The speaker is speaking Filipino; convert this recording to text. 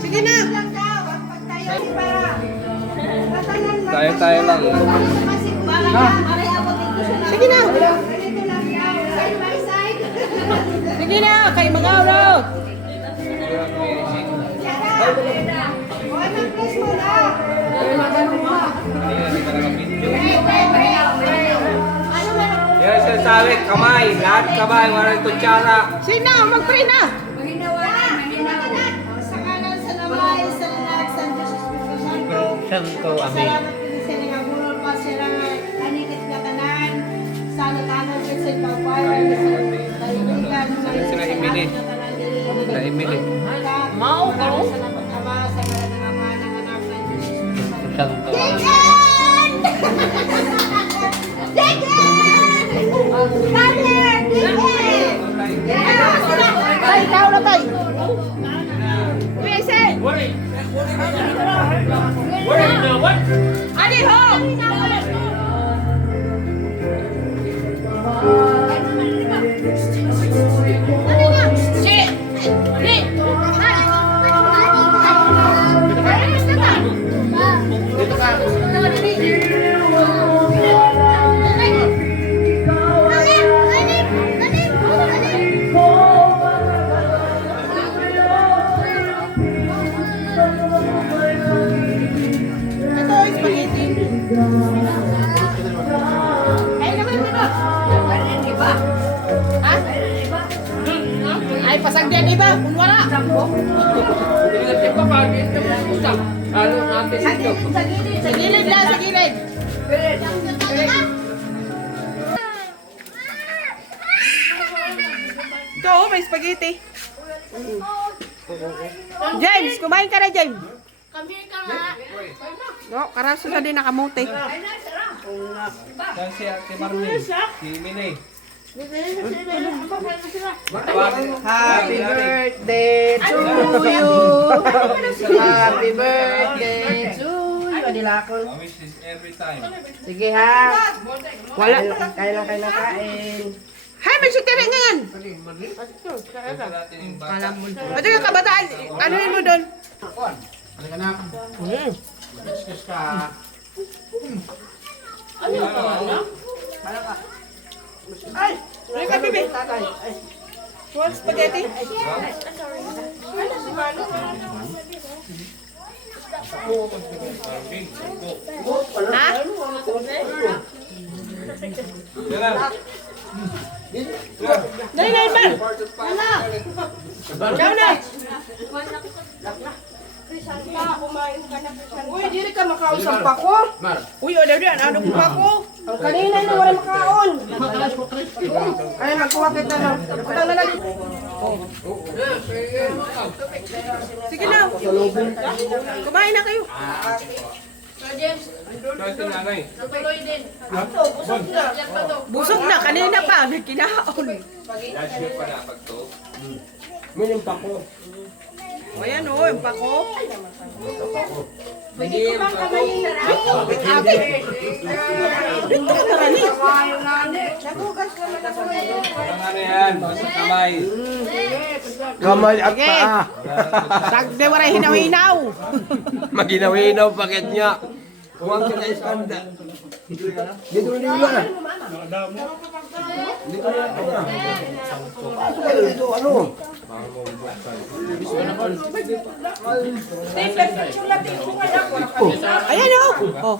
Sige na. Tayo lang. Ha? Sige na. Sige na, kay mga araw. Yan siya sabi, kamay. Lahat kamay, walang kutsara. Sige na, mag-pray na. Sa kanan sa lamay, sa lahat, sa Diyos Espiritu Santo. Santo, amen. Salamat po sa nga bulol pa sila nga anikit nga tanan. Sa natanan sa sa pagpayan sa kaibigan. Sila Emily. Sila Emily. Mao ka ro? Salamat Ama sa ngalan ng Ama ng Anak ng Diyos Espiritu Santo. Santo, Tay, ikaw na tay. Pese. Ani ho. Ito, spaghetti. Ay, naman dito. Ha? Ay, pasagdian iba. Kung wala. Sa gilid lang, sa gilid. Ito, oh, may spaghetti. James, kumain ka na, James. No, karaso na din nakamote. Yan si Ate Marlene. Si Emily. Happy birthday to you. Happy birthday to you. Adila ko. I wish this every time. Sige ha. Wala. Kailan kain. Hay, may sutira ngayon. Gusto natin yung bata. Pwede ka kabataan. Ano yun mo doon? Ay, ano ka, bibi? What, spaghetti? Ha? Yan na. Dali na, Iman. Ciao na. Uy, dili ka makausap pa ko. Uy, o daw diyan, ano pa ko? Ang kanina na wala makaon. Ay, magkuha kita na. Putang na lang. Sige na. Kumain na kayo. Ito si nanay. Busog na, kanina pa. May kinaon. Last year pa na pag to. O yan o, yung pako. Ang ano yan, basta kamay. Kamay at Sige. paa. Tagde waray hinaw-hinaw. Maginawinaw pakit niya. Huwag ka na iskanda. Dito na nila na. Dito na. Dito ano? Ayan o. Oh.